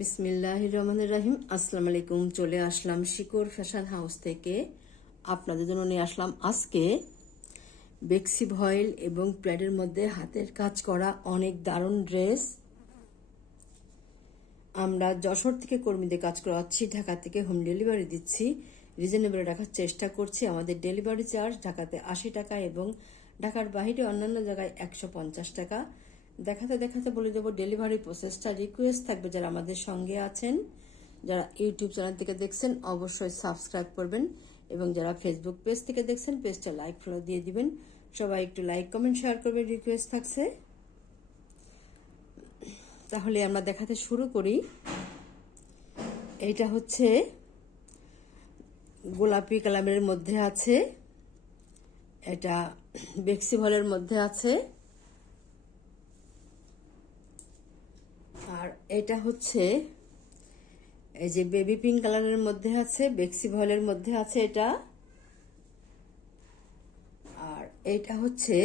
বিসমিল্লাহির রহমানির রহিম। আসসালামু আলাইকুম। চলে আসলাম শিকোর ফ্যাশন হাউস থেকে। আপনাদের জন্য নিয়ে আসলাম আজকে বেক্সি ভয়েল এবং প্যাডের মধ্যে হাতের কাজ করা অনেক দারুণ ড্রেস। আমরা যশোর থেকে কর্মীদের কাজ করাচ্ছি, ঢাকা থেকে হোম ডেলিভারি দিচ্ছি। রিজনেবল রাখার চেষ্টা করছি। আমাদের ডেলিভারি চার্জ ঢাকাতে 80 টাকা এবং ঢাকার বাইরে অন্যান্য জায়গায় 150 টাকা। দেখাতে দেখাতে বলে দেবো ডেলিভারি প্রসেসটা। রিকোয়েস্ট থাকবে যারা আমাদের সঙ্গে আছেন, যারা ইউটিউব চ্যানেল থেকে দেখছেন অবশ্যই সাবস্ক্রাইব করবেন, এবং যারা ফেসবুক পেজ থেকে দেখছেন পেজটা লাইক ফলো দিয়ে দিবেন। সবাই একটু লাইক কমেন্ট শেয়ার করবেন, রিকোয়েস্ট থাকছে। তাহলে আমরা দেখাতে শুরু করি। এইটা হচ্ছে গোলাপি কালারের মধ্যে আছে, এটা বেক্সি ভয়েলের মধ্যে আছে, আর এটা হচ্ছে এই যে বেবি পিঙ্ক কালারের মধ্যে আছে, বেক্সি ভয়েলের মধ্যে আছে এটা। আর এইটা হচ্ছে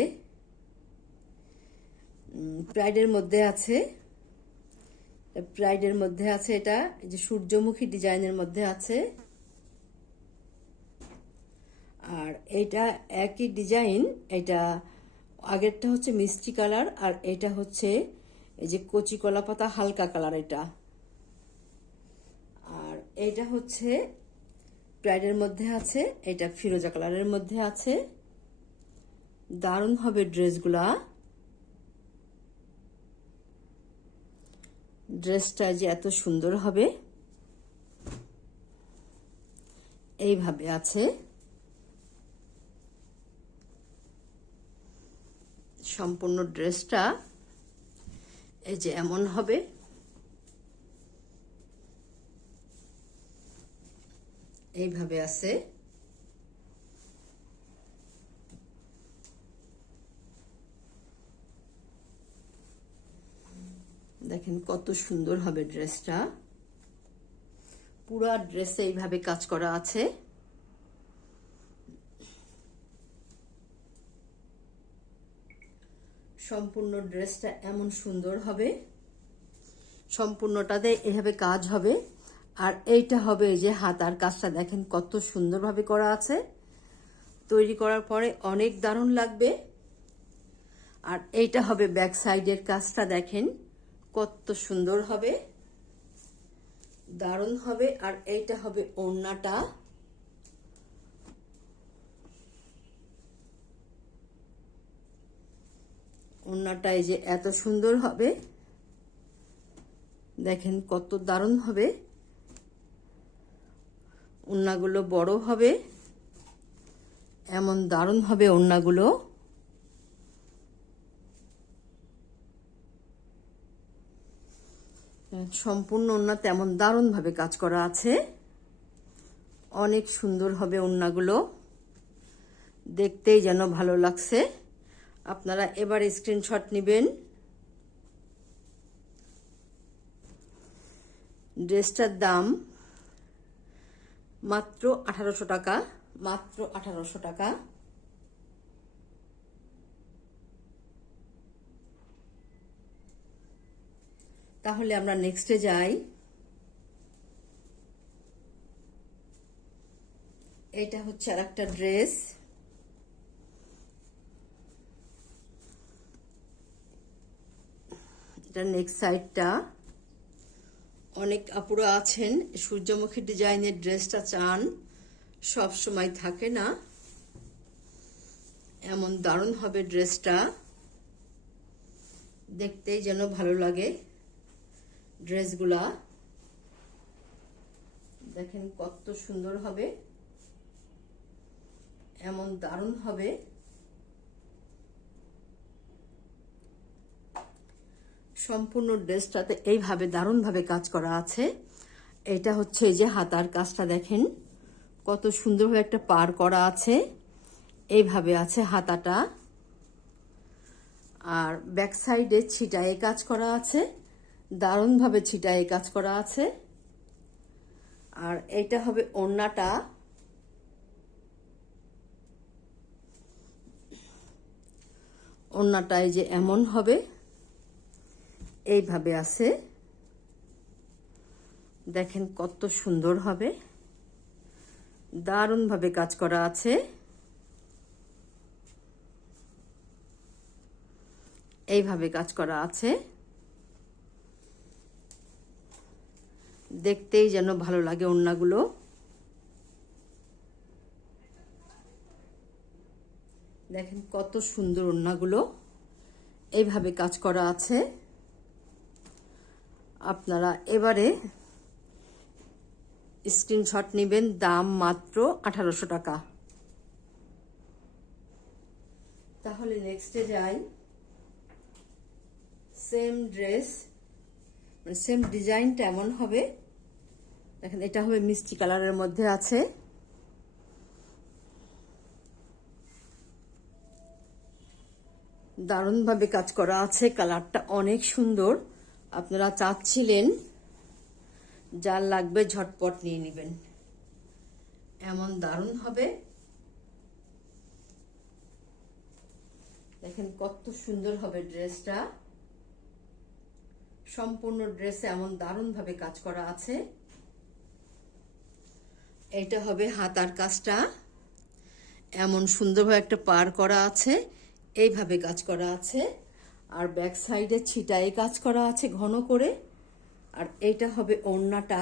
প্রাইডের মধ্যে আছে, প্রাইডের মধ্যে আছে। এটা এই যে সূর্যমুখী ডিজাইনের মধ্যে আছে। আর এটা একই ডিজাইন, এটা আগেরটা হচ্ছে মিষ্টি কালার, আর এটা হচ্ছে এই যে কচি কলা পাতা হালকা কালার এটা। আর এটা হচ্ছে প্রাইডের মধ্যে আছে, এটা ফিরোজা কালারের মধ্যে আছে। দারুণ হবে ড্রেসগুলা। ড্রেসটা যে এত সুন্দর হবে, এইভাবে আছে। সম্পূর্ণ ড্রেসটা এই যে এমন হবে, এইভাবে আছে। দেখেন কত সুন্দর হবে ড্রেসটা। পুরা ড্রেসে এইভাবে কাজ করা আছে। সম্পূর্ণ ড্রেসটা এমন সুন্দর হবে, সম্পূর্ণটাতে এভাবে কাজ হবে। আর এইটা হবে এই যে হাতার কাজটা, দেখেন কত সুন্দরভাবে করা আছে। তৈরি করার পরে অনেক দারুণ লাগবে। আর এইটা হবে ব্যাক সাইডের কাজটা, দেখেন কত সুন্দর হবে, দারুণ হবে। আর এইটা হবে ওড়নাটা, ওড়নাটা এই যে এত সুন্দর হবে, দেখেন কত দারুণ হবে। ওড়নাগুলো বড় হবে, এমন দারুণ হবে ওড়নাগুলো। সম্পূর্ণ ওড়না তেমন দারুণ ভাবে কাজ করা আছে, অনেক সুন্দর হবে ওড়নাগুলো, দেখতেই যেন ভালো লাগছে। আপনারা এবার স্ক্রিনশট নেবেন। ড্রেসটার দাম মাত্র 1800 টাকা, মাত্র 1800 টাকা। তাহলে আমরা নেক্সটে যাই। এটা হচ্ছে আর একটা ড্রেস। এটা নেক্সট সাইডটা। অনেক আপুরা আছেন সূর্যমুখী ডিজাইনের ড্রেসটা চান, সব সময় থাকে না। এমন দারুণ হবে ড্রেসটা, দেখতেই যেন ভালো লাগে। ড্রেসগুলা দেখেন কত সুন্দর হবে, এমন দারুণ হবে। সম্পূর্ণ ড্রেসটাতে এইভাবে দারুণভাবে কাজ করা আছে। এটা হচ্ছে এই যে হাতার কাজটা, দেখেন কত সুন্দরভাবে একটা পার করা আছে, এইভাবে আছে হাতাটা। আর ব্যাক সাইডে ছিটায়ে কাজ করা আছে, দারুণভাবে ছিটায়ে কাজ করা আছে। আর এইটা হবে ওড়নাটা, ওড়নাটা এই যে এমন হবে, এইভাবে আছে। দেখেন কত সুন্দর হবে, দারুণভাবে কাজ করা আছে। এইভাবে কাজ করা আছে, দেখতেই যেন ভালো লাগে ওড়নাগুলো। দেখেন কত সুন্দর ওড়নাগুলো, এইভাবে কাজ করা আছে। আপনারা এবারে স্ক্রিনশট নেবেন, দাম মাত্র 1800 টাকা। তাহলে নেক্সটে যাই। সেম ড্রেস, মানে সেম ডিজাইনটা এমন হবে, দেখেন এটা হবে মিষ্টি কালারের মধ্যে আছে। দারুণভাবে কাজ করা আছে, কালারটা অনেক সুন্দর। আপনারা চাচ্ছিলেন, যার লাগবে ঝটপট নিয়ে নেবেন, এমন দারুণ হবে। দেখেন কত সুন্দর হবে ড্রেসটা, সম্পূর্ণ ড্রেসে এমন দারুণভাবে কাজ করা আছে। এটা হবে হাতার কাজটা, এমন সুন্দরভাবে একটা পার করা আছে, এইভাবে কাজ করা আছে। আর ব্যাক সাইডে ছিটায় কাজ করা আছে ঘন করে। আর এইটা হবে ওড়নাটা।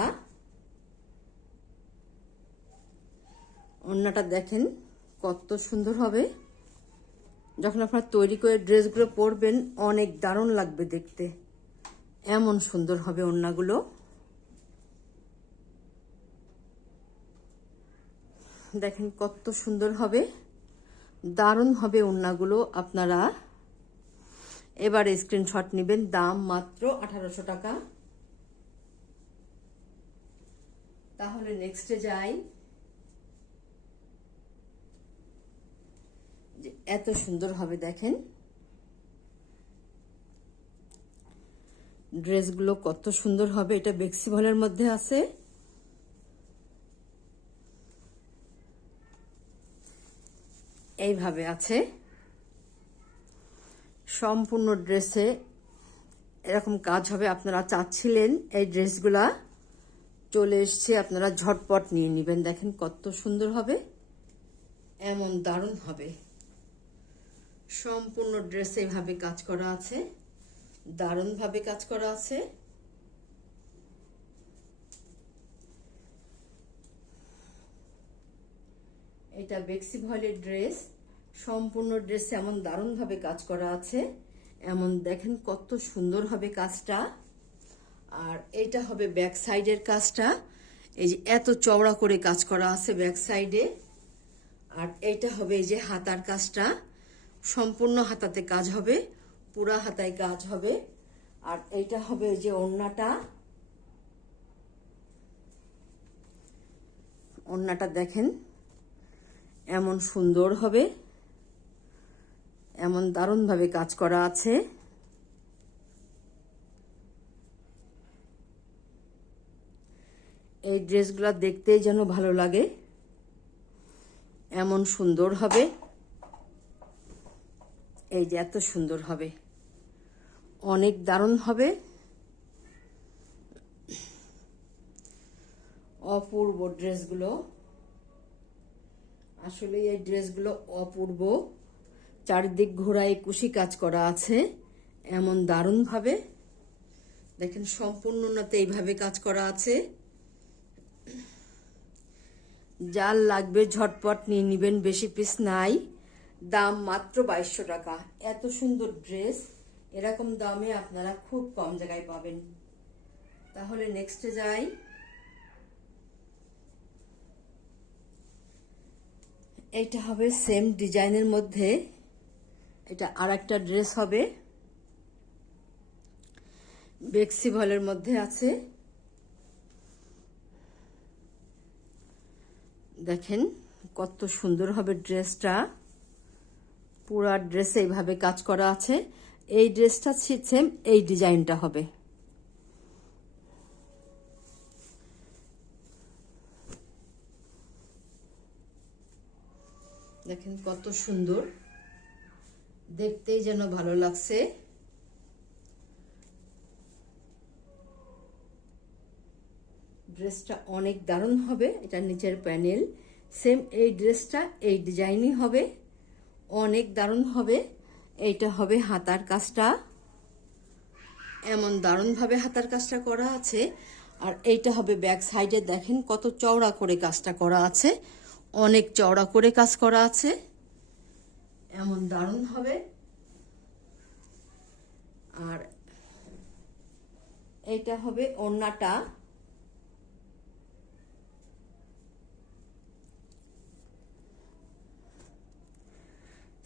ওড়নাটা দেখেন কত সুন্দর হবে, যখন আপনারা তৈরি করে ড্রেসগুলো পরবেন অনেক দারুণ লাগবে দেখতে, এমন সুন্দর হবে ওড়নাগুলো। দেখেন কত সুন্দর হবে, দারুণ হবে ওড়নাগুলো। আপনারা এবারে স্ক্রিনশট নেবেন, দাম মাত্র 1800 টাকা। তাহলে নেক্সটে যাই। যে এত সুন্দর হবে, দেখেন ড্রেসগুলো কত সুন্দর হবে। এটা বেক্সি ভলের মধ্যে আছে। এইভাবে আছে, সম্পূর্ণ ড্রেসে এরকম কাজ হবে। আপনারা চাচ্ছিলেন, এই ড্রেসগুলা চলে এসছে, আপনারা ঝটপট নিয়ে নেবেন। দেখেন কত সুন্দর হবে, এমন দারুণ হবে। সম্পূর্ণ ড্রেসে এইভাবে কাজ করা আছে, দারুণভাবে কাজ করা আছে। এটা বেক্সি ভয়েলের ড্রেস, সম্পূর্ণ ড্রেসে এমন দারুণভাবে কাজ করা আছে। এমন দেখেন কত সুন্দর হবে কাজটা। আর এইটা হবে ব্যাক সাইডের কাজটা, এই যে এত চওড়া করে কাজ করা আছে ব্যাক সাইডে। আর এইটা হবে এই যে হাতার কাজটা, সম্পূর্ণ হাতাতে কাজ হবে, পুরা হাতায় কাজ হবে। আর এইটা হবে এই যে ওড়নাটা। ওড়নাটা দেখেন এমন সুন্দর হবে, এমন দারুণভাবে কাজ করা আছে। এই ড্রেসগুলো দেখতেই যেন ভালো লাগে, এমন সুন্দর হবে। এই যে এত সুন্দর হবে, অনেক দারুণ হবে, অপূর্ব ড্রেসগুলো। আসলে এই ড্রেসগুলো অপূর্ব, চারিদিক ঘোড়ায় কুশি কাজ করা আছে, এমন দারুণভাবে। দেখেন সম্পূর্ণতে এইভাবে কাজ করা আছে। যার লাগবে ঝটপট নিয়ে নেবেন, বেশি পিস নাই। দাম মাত্র 2200 টাকা। এত সুন্দর ড্রেস এরকম দামে আপনারা খুব কম জায়গায় পাবেন। তাহলে নেক্সটে যাই। এটা হবে সেম ডিজাইনের মধ্যে, এটা আর একটা ড্রেস হবে, বেক্সি ভলের মধ্যে আছে। দেখেন কত সুন্দর হবে ড্রেসটা, পুরা ড্রেসে এইভাবে কাজ করা আছে। এই ড্রেসটা সেম এই ডিজাইনটা হবে। দেখেন কত সুন্দর, দেখতেই যেন ভালো লাগছে। ড্রেসটা অনেক দারুণ হবে। এটা নিচের প্যানেল, সেম এই ড্রেসটা এই ডিজাইনই হবে, অনেক দারুণ হবে। এইটা হবে হাতার কাজটা, এমন দারুণভাবে হাতার কাজটা করা আছে। আর এইটা হবে ব্যাক সাইডে, দেখেন কত চওড়া করে কাজটা করা আছে, অনেক চওড়া করে কাজ করা আছে, এমন দারুণ হবে। আর এইটা হবে ওড়নাটা,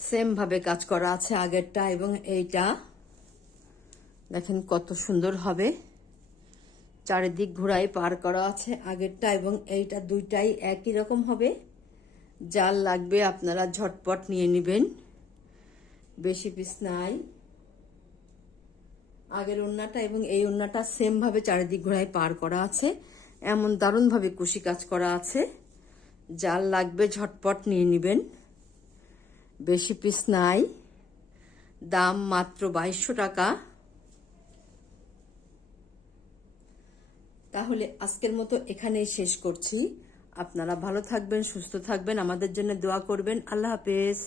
সেম ভাবে কাজ করা আছে আগেরটা এবং এইটা দেখেন কত সুন্দর হবে, চারিদিক ঘোড়ায় পার করা আছে আগেরটা এবং এইটা, দুইটাই একই রকম হবে। যার লাগবে আপনারা ঝটপট নিয়ে নেবেন, বেশি পিস নাই। আগের ওড়নাটা এবং এই ওড়নাটা সেম ভাবে চারিদিক ঘোড়ায় পার করা আছে, এমন দারুণ ভাবে কুশি কাজ করা আছে। যার লাগবে ঝটপট নিয়ে নেবেন, বেশি পিস নাই, দাম মাত্র 2200 টাকা। তাহলে আজকের মতো এখানেই শেষ করছি। আপনারা ভালো থাকবেন, সুস্থ থাকবেন, আমাদের জন্য দোয়া করবেন। আল্লাহ হাফেজ।